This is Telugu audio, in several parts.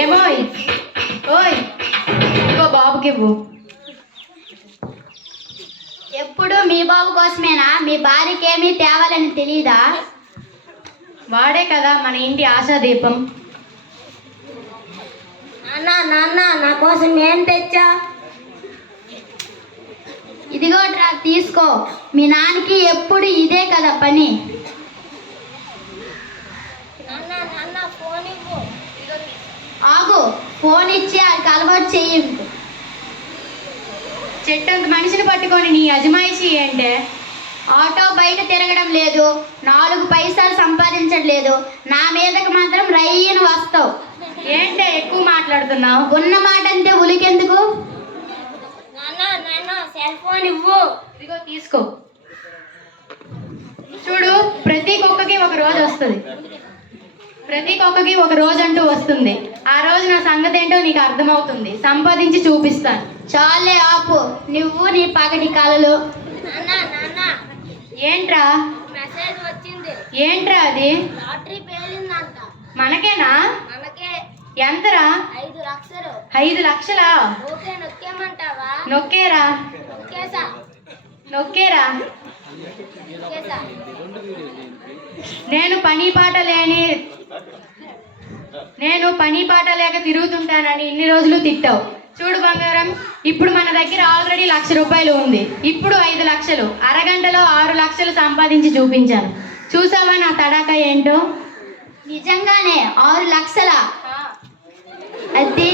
ఏమోయ్ ఓయ్ ఇంకో బాబుకి ఇవ్వు. ఎప్పుడు మీ బాబు కోసమేనా? మీ భార్యకి ఏమీ తేవాలని తెలియదా? వాడే కదా మన ఇంటి ఆశాదీపం. నాన్న నాన్న నా కోసం ఏం తెచ్చా? ఇదిగో డ్రా తీసుకో. మీ నాన్నకి ఎప్పుడు ఇదే కదా పని. నాన్న నాన్న ఫోన్ ఇవ్వు. ఆగు, ఫోన్ ఇచ్చి ఆడికి అలవాటు చెయ్యి. చెట్టంత మనిషిని పట్టుకొని నీ అజమాయిషి ఏంటే? ఆటో బయట తిరగడం లేదు, 4 పైసలు సంపాదించడం లేదు, నా మీదకి మాత్రం రైయ్యను వస్తావు. ఏంటే ఎక్కువ మాట్లాడుతున్నావు? ఉన్న మాట అంతే, ఉలికెందుకు? నాన్న నాన్న సెల్ ఫోన్ ఇవ్వు. ఇదిగో తీసుకో. చూడు, ప్రతి కుక్కకి ఒక రోజు వస్తుంది. ప్రతి కుక్కకి ఒక రోజు అంటూ వస్తుంది. ఆ రోజు నా సంగతి ఏంటో నీకు అర్థమవుతుంది. సంపాదించి చూపిస్తాను. చాలే ఆపు, నువ్వు నీ పగటి కలలు. నాన్న నాన్న ఏంట్రా? మెసేజ్ వచ్చింది. ఏంట్రా అది? లాటరీ పేలిందంట. మనకేనా? మనకే. ఎంతరా? 5 లక్షలు. 5 లక్షలా? ఓకే, నొక్కేమంటావా? నొక్కేరా. నొక్కేసా. నొక్కేరా. నొక్కేసా. నేను పని పాట లేక తిరుగుతుంటానని ఇన్ని రోజులు తిట్టావు. చూడు బంగారం, ఇప్పుడు మన దగ్గర ఆల్రెడీ 1,00,000 రూపాయలు ఉంది. ఇప్పుడు 5 లక్షలు. అరగంటలో 6 లక్షలు సంపాదించి చూపించాను. చూసావా నా తడాక ఏంటో? నిజంగానే 6 లక్షలా? అది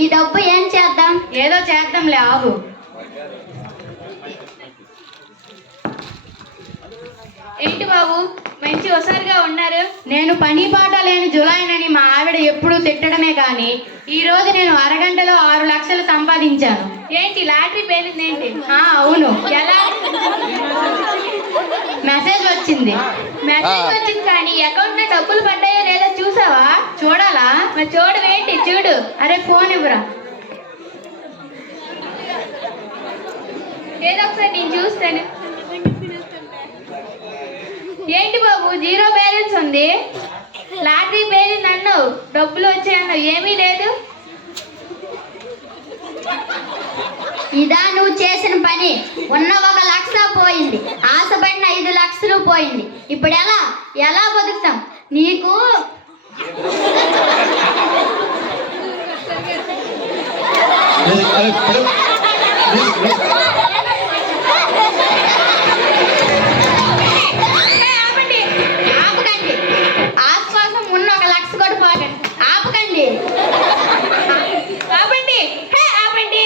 ఈ డబ్బు ఏం చేద్దాం? ఏదో చేద్దాంలే, ఆగు. ఏంటి బాబు, మంచి హుషారుగా ఉన్నారు? నేను పని పాట లేని జులాయినని మా ఆవిడ ఎప్పుడూ తిట్టడమే కానీ ఈ రోజు నేను అరగంటలో 6 లక్షలు సంపాదించాను. ఏంటి లాటరీ పేలిందేంటి? అవును. ఎలా? మెసేజ్ వచ్చింది. మెసేజ్ వచ్చింది కానీ అకౌంట్ లో డబ్బులు పడ్డాయో లేదో చూసావా? చూడాలా? మరి చూడవేంటి, చూడు. అరే ఫోన్ ఇవ్వరా. ఏదో ఒకసారి నేను చూస్తాను. ఏంటి బాబు, 0 బ్యాలెన్స్ ఉంది. లాటరీ పేలింది అన్నావు, డబ్బులు వచ్చాయన్నావు, ఏమీ లేదు. ఇదా నువ్వు చేసిన పని? ఉన్న 1 లక్ష పోయింది, ఆశపడిన 5 లక్షలు పోయింది. ఇప్పుడు ఎలా బతుకుతాం? నీకు ఆపకండి, ఆశ్వాసం ఉన్న 1 లక్ష కూడా పోకండి. ఆపకండి, ఆపండి, ఆపండి.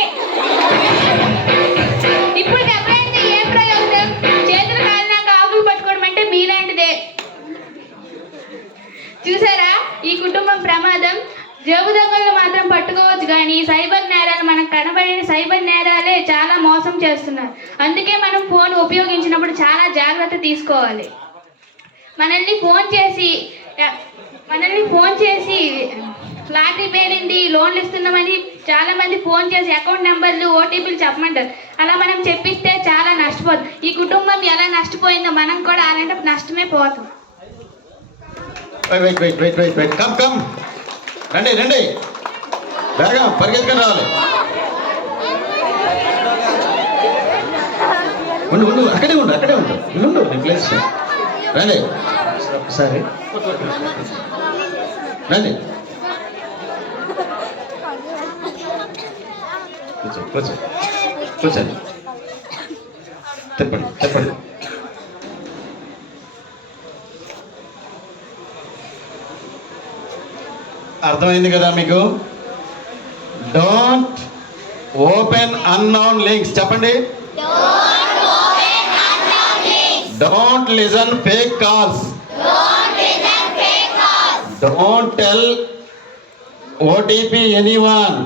ఇప్పుడు దెబ్బలాడితే ఏం ప్రయోజనం? చేతులు కాలినాక ఆకులు పట్టుకోవడం అంటే మీలాంటిదే. చూసారా ఈ కుటుంబం ప్రమాదం? జేబు దొంగలు మాత్రం పట్టుకోవచ్చు కానీ సైబర్ నేరాలు, మనకు కనబడిన సైబర్ నేరాలే చాలా మోసం చేస్తున్నారు. అందుకే మనం ఫోన్ ఉపయోగించినప్పుడు చాలా జాగ్రత్త తీసుకోవాలి. మనల్ని ఫోన్ చేసి లాటరీ పేలింది, లోన్లు ఇస్తున్నామని చాలా మంది ఫోన్ చేసి అకౌంట్ నెంబర్లు, ఓటీపీలు చెప్పమంటారు. అలా మనం చెప్పిస్తే చాలా నష్టపోతుంది. ఈ కుటుంబం ఎలా నష్టపోయిందో మనం కూడా అలాంటి నష్టమే పోతాం. వెయిట్ కమ్ రండి వేగం పరిగెత్తుకొని రావాలి. ఉండు అక్కడే ఉండు నీ ప్లేస్. రండి సరే రండి, కూర్చోండి. చెప్పండి. అర్థమైంది కదా మీకు? Don't open unknown links. చెప్పండి. Don't listen fake calls. Don't tell OTP anyone.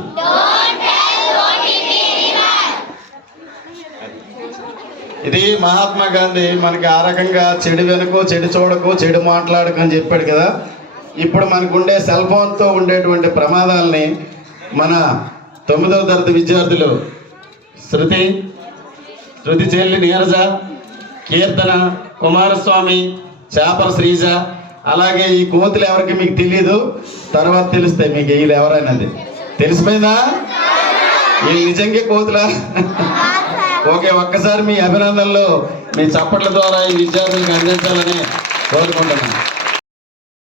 ఇది మహాత్మా గాంధీ మనకి ఆ రకంగా చెడు వెనుకో, చెడు చూడకు, చెడు మాట్లాడకు అని చెప్పాడు కదా. ఇప్పుడు మనకుండే సెల్ ఫోన్తో ఉండేటువంటి ప్రమాదాలని మన 9వ తరగతి విద్యార్థులు శృతి చెల్లి నీరజ, కీర్తన, కుమారస్వామి, చేపల శ్రీజ. అలాగే ఈ కోతులు ఎవరికి మీకు తెలియదు, తర్వాత తెలుస్తాయి మీకు వీళ్ళు ఎవరైనది. తెలిసిపోయిందా? వీళ్ళు నిజంగా కోతులా? ఓకే, ఒక్కసారి మీ అభినందనలు మీ చప్పట్ల ద్వారా ఈ విద్యార్థులకు అందించాలని కోరుకుంటున్నాను.